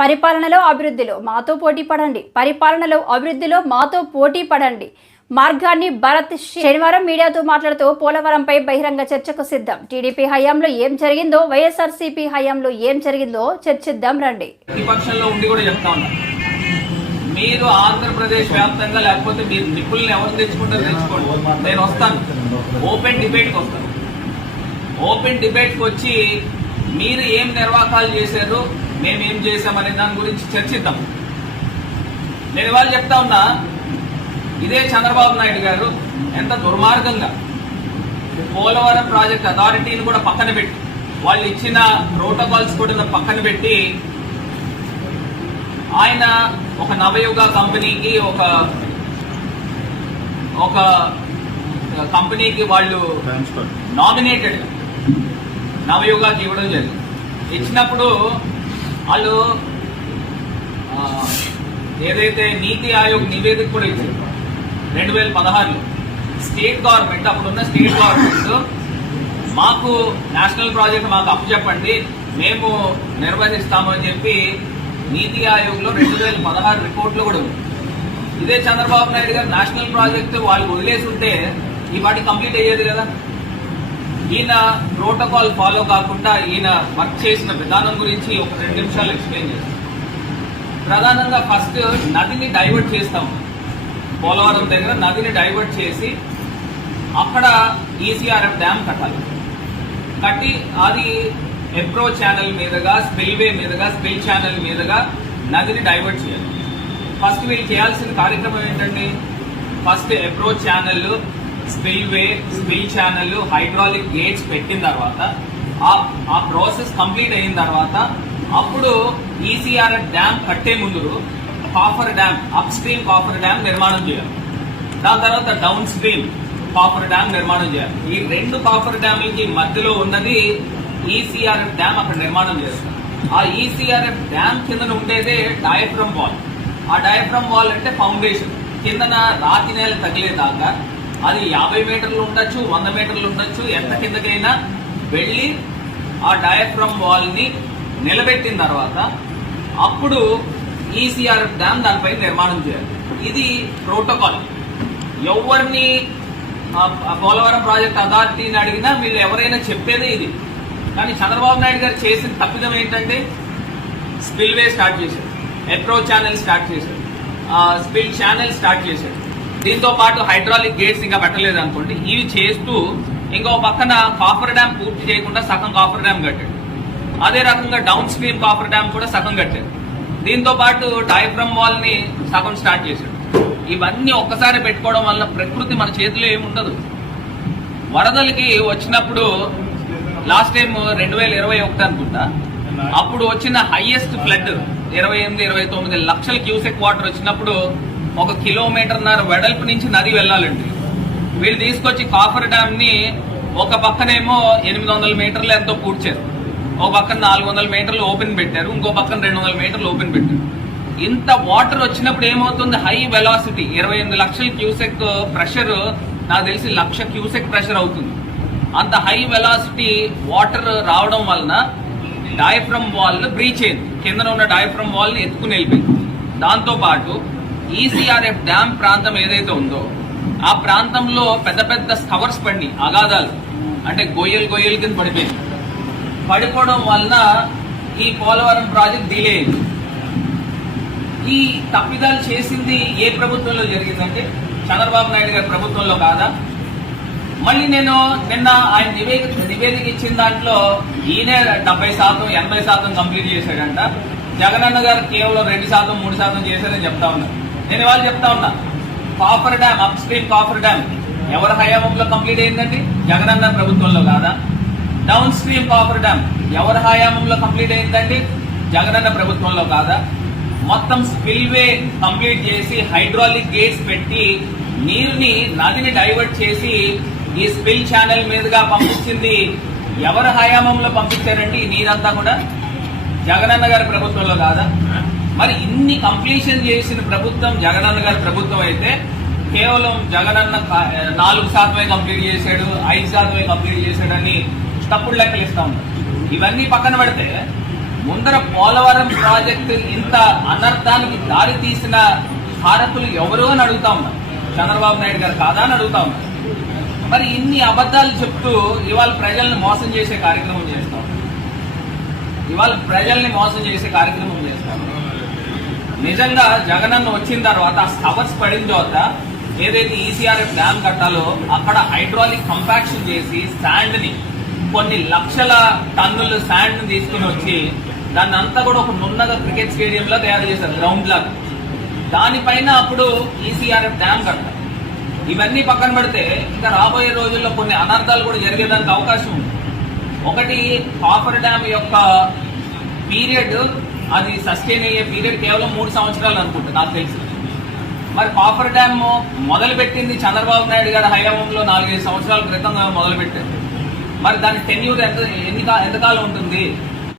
పరిపాలనలో అభివృద్ధిలో మాతో పోటీ పడండి. పరిపాలనలో అభివృద్ధిలో మాతో పోటీ పడండి. మార్గాన్ని భరత్ శనివారం మీడియాతో మాట్లాడుతూ పోలవరంపై బహిరంగ చర్చకు సిద్ధం. టీడీపీ హయాంలో ఏం జరిగిందో వైఎస్ఆర్సీపీ హయాంలో ఏం జరిగిందో చర్చిద్దాం రండి. ప్రతిపక్షంలో ఉండి కూడా చెప్తా మీరు ఆంధ్రప్రదేశ్ వ్యాప్తంగా లేకపోతే మీరు నిపుణులు ఎవరు తెచ్చుకుంటారు తెచ్చుకోండి. నేను వస్తాను. ఓపెన్ డిబేట్కి వస్తాను. ఓపెన్ డిబేట్కి వచ్చి మీరు ఏం నిర్వాహకాలు చేశారు మేము ఏం చేశామనే దాని గురించి చర్చిద్దాం. నేను ఇవాళ చెప్తా ఉన్నా ఇదే చంద్రబాబు నాయుడు గారు ఎంత దుర్మార్గంగా పోలవరం ప్రాజెక్ట్ అథారిటీని కూడా పక్కన పెట్టి వాళ్ళు ఇచ్చిన ప్రోటోకాల్స్ కూడా పక్కన పెట్టి ఆయన ఒక నవయుగ కంపెనీకి ఒక ఒక కంపెనీకి వాళ్ళు నామినేటెడ్ నవయుగాకి ఇవ్వడం జరిగింది. ఇచ్చినప్పుడు వాళ్ళు ఏదైతే నీతి ఆయోగ్ నివేదిక కూడా ఇచ్చారు రెండు వేల పదహారులో స్టేట్ గవర్నమెంట్ అప్పుడున్న స్టేట్ గవర్నమెంట్ మాకు నేషనల్ ప్రాజెక్ట్ మాకు అప్పు చెప్పండి మేము నిర్వహిస్తామని చెప్పి నీతి ఆయోగ్లో రెండు వేల పదహారు రిపోర్ట్లు కూడా ఉంది. ఇదే చంద్రబాబు నాయుడు గారు నేషనల్ ప్రాజెక్ట్ వాళ్ళు వదిలేసి ఉంటే ఈ వాటి కంప్లీట్ అయ్యేది కదా? ఈయన ప్రోటోకాల్ ఫాలో కాకుండా ఈయన వర్క్ చేసిన విధానం గురించి ఒక రెండు నిమిషాలు ఎక్స్ప్లెయిన్ చేస్తాం ప్రధానంగా ఫస్ట్ నదిని డైవర్ట్ చేస్తాం. పోలవరం దగ్గర నదిని డైవర్ట్ చేసి అక్కడ ఈసీఆర్ఎఫ్ డ్యామ్ కట్టాలి. కట్టి అది ఎప్రో ఛానల్ మీదుగా స్పిల్వే మీదుగా స్పిల్ ఛానల్ మీదుగా నదిని డైవర్ట్ చేయాలి. ఫస్ట్ వీళ్ళు చేయాల్సిన కార్యక్రమం ఏంటండి? First approach channel spillway spill channel hydraulic gates పెట్టిన తర్వాత ఆ- ఆ ప్రాసెస్ కంప్లీట్ అయిన తర్వాత అప్పుడు ఈసీఆర్ డ్యామ్ కట్టే ముందు coffer dam upstream coffer dam నిర్మాణం చేయాలి. దాని తర్వాత డౌన్ స్ట్రీమ్ కాఫర్ డ్యామ్ నిర్మాణం చేయాలి. ఈ రెండు కాఫర్ డ్యామ్లకి మధ్యలో ఉన్నది ఈసీఆర్ఎఫ్ డ్యామ్ అక్కడ నిర్మాణం చేస్తారు ఆ ఈసీఆర్ఎఫ్ డ్యామ్ కింద ఉండేదే డయఫ్రమ్ వాల్ ఆ డయఫ్రమ్ వాల్ అంటే ఫౌండేషన్ కిందన రాతి నేల తగిలేదాకా అది యాభై మీటర్లు ఉండొచ్చు వంద మీటర్లు ఉండొచ్చు ఎంత కిందకైనా వెళ్ళి ఆ డయాఫ్రమ్ వాల్ని నిలబెట్టిన తర్వాత అప్పుడు ఈసీఆర్ఎఫ్ డ్యామ్ దానిపై నిర్మాణం చేయాలి. ఇది ప్రోటోకాల్ ఎవరిని పోలవరం ప్రాజెక్ట్ అథారిటీని అడిగినా వీళ్ళు ఎవరైనా చెప్పేదే ఇది. కానీ చంద్రబాబు నాయుడు గారు చేసిన తప్పిదం ఏంటంటే స్పిల్వే స్టార్ట్ చేశారు. ఎప్రో ఛానల్ స్టార్ట్ చేశారు. స్పిల్ ఛానల్ స్టార్ట్ చేశారు. దీంతో పాటు హైడ్రాలిక్ గేట్స్ ఇంకా పెట్టలేదు అనుకోండి. ఇవి చేస్తూ ఇంకో పక్కన కాఫర్ డ్యామ్ పూర్తి చేయకుండా సగం కాఫర్ డ్యామ్ కట్టాడు. అదే రకంగా డౌన్ స్ట్రీమ్ కాఫర్ డ్యామ్ కూడా సగం కట్టాడు. దీంతో పాటు డైఫ్రమ్ వాల్ని సగం స్టార్ట్ చేశాడు. ఇవన్నీ ఒక్కసారి పెట్టుకోవడం వల్ల ప్రకృతి మన చేతిలో ఏముండదు. ఉండదు వరదలకి వచ్చినప్పుడు లాస్ట్ టైం రెండు వేల ఇరవై ఒకటి అనుకుంటా. అప్పుడు వచ్చిన హైయెస్ట్ ఫ్లడ్ ఇరవై ఎనిమిది ఇరవై తొమ్మిది లక్షల క్యూసెక్ వాటర్ వచ్చినప్పుడు ఒక కిలోమీటర్న్నర వెడల్పు నుంచి నది వెళ్ళాలండి. వీళ్ళు తీసుకొచ్చి కాఫర్ డ్యామ్ని ఒక పక్కనేమో ఎనిమిది వందల మీటర్లు ఎంతో పూడ్చారు. ఒక పక్కన నాలుగు వందల మీటర్లు ఓపెన్ పెట్టారు. ఇంకో పక్కన రెండు వందల మీటర్లు ఓపెన్ పెట్టారు. ఇంత వాటర్ వచ్చినప్పుడు ఏమవుతుంది? High velocity. ఇరవై ఎనిమిది లక్షల క్యూసెక్ ప్రెషర్ నాకు తెలిసి లక్ష క్యూసెక్ ప్రెషర్ అవుతుంది. అంత హై వెలాసిటీ వాటర్ రావడం వలన డయాఫ్రమ్ వాల్ బ్రీచ్ అయింది. కింద ఉన్న డయాఫ్రమ్ వాల్ని ఎత్తుకుని వెళ్ళిపోయింది. దాంతో పాటు ఈసీఆర్ఎఫ్ డ్యామ్ ప్రాంతం ఏదైతే ఉందో ఆ ప్రాంతంలో పెద్ద పెద్ద స్కవర్స్ పడి అగాధాలు అంటే గొయ్యలు గొయ్యల కింద పడిపోయింది. పడిపోవడం వలన ఈ పోలవరం ప్రాజెక్ట్ డిలే అయింది. ఈ తప్పిదాలు చేసింది ఏ ప్రభుత్వంలో జరిగిందంటే చంద్రబాబు నాయుడు గారి ప్రభుత్వంలో కాదా? మళ్ళీ నేను నిన్న ఆయన నివేదిక నివేదిక ఇచ్చిన దాంట్లో ఈయనే డెబ్బై శాతం ఎనభై శాతం కంప్లీట్ చేశాడంట. జగనన్న గారు కేవలం రెండు శాతం మూడు శాతం చేశారని చెప్తా ఉన్నా. నేను ఇవాళ చెప్తా ఉన్నా. Coffer dam upstream coffer dam ఎవరి హయాంలో కంప్లీట్ అయిందండి? జగనన్న ప్రభుత్వంలో కాదా? డౌన్ స్ట్రీమ్ కాఫర్ డ్యామ్ ఎవరి హయాంలో కంప్లీట్ అయిందండి? జగనన్న ప్రభుత్వంలో కాదా? మొత్తం స్పిల్వే కంప్లీట్ చేసి హైడ్రాలిక్ గేట్స్ పెట్టి నీరుని నదిని డైవర్ట్ చేసి ఈ స్పిల్ ఛానల్ మీదుగా పంపించింది ఎవరి హయామంలో పంపించారండి ఈ నీరంతా కూడా? జగనన్న గారి ప్రభుత్వంలో కాదా? మరి ఇన్ని కంప్లీషన్ చేసిన ప్రభుత్వం జగనన్న గారి ప్రభుత్వం అయితే కేవలం జగనన్న నాలుగు శాతమే కంప్లీట్ చేశాడు ఐదు శాతమే కంప్లీట్ చేశాడని తప్పుడు లెక్కలు ఇస్తా ఇవన్నీ పక్కన పెడితే ముందర పోలవరం ప్రాజెక్టు ఇంత అనర్థానికి దారి తీసిన భారతులు ఎవరు అని అడుగుతా ఉన్నారు. చంద్రబాబు నాయుడు గారు కాదా అని అడుగుతా ఉన్నారు. మరి ఇన్ని అబద్ధాలు చెప్తూ ఇవాళ ప్రజల్ని మోసం చేసే కార్యక్రమం చేస్తాం ఇవాళ ప్రజల్ని మోసం చేసే కార్యక్రమం చేస్తాం నిజంగా జగనన్న వచ్చిన తర్వాత స్టవర్స్ పడిన తర్వాత ఏదైతే ఈసీఆర్ఎఫ్ డ్యామ్ కట్టాలో అక్కడ హైడ్రాలిక్ కంపాక్షన్ చేసి శాండ్ని కొన్ని లక్షల టన్నులు శాండ్ని తీసుకుని వచ్చి దాన్ని అంతా కూడా ఒక నున్నగా క్రికెట్ స్టేడియం లో తయారు చేశారు గ్రౌండ్ లాగా దానిపైన అప్పుడు ఈసీఆర్ఎఫ్ డ్యామ్ కట్టారు. ఇవన్నీ పక్కన పెడితే ఇంకా రాబోయే రోజుల్లో కొన్ని అనర్థాలు కూడా జరిగేదానికి అవకాశం ఉంది. ఒకటి కాపర్ డ్యామ్ యొక్క పీరియడ్ అది సస్టైన్ అయ్యే పీరియడ్ కేవలం మూడు సంవత్సరాలు అనుకుంటా నాకు తెలిసి. మరి కాపర్ డ్యామ్ మొదలు పెట్టింది చంద్రబాబు నాయుడు గారి హయాంలో నాలుగైదు సంవత్సరాల క్రితం మొదలు మరి దాని టెన్యూర్ ఎంత ఎన్ని ఎంతకాలం ఉంటుంది?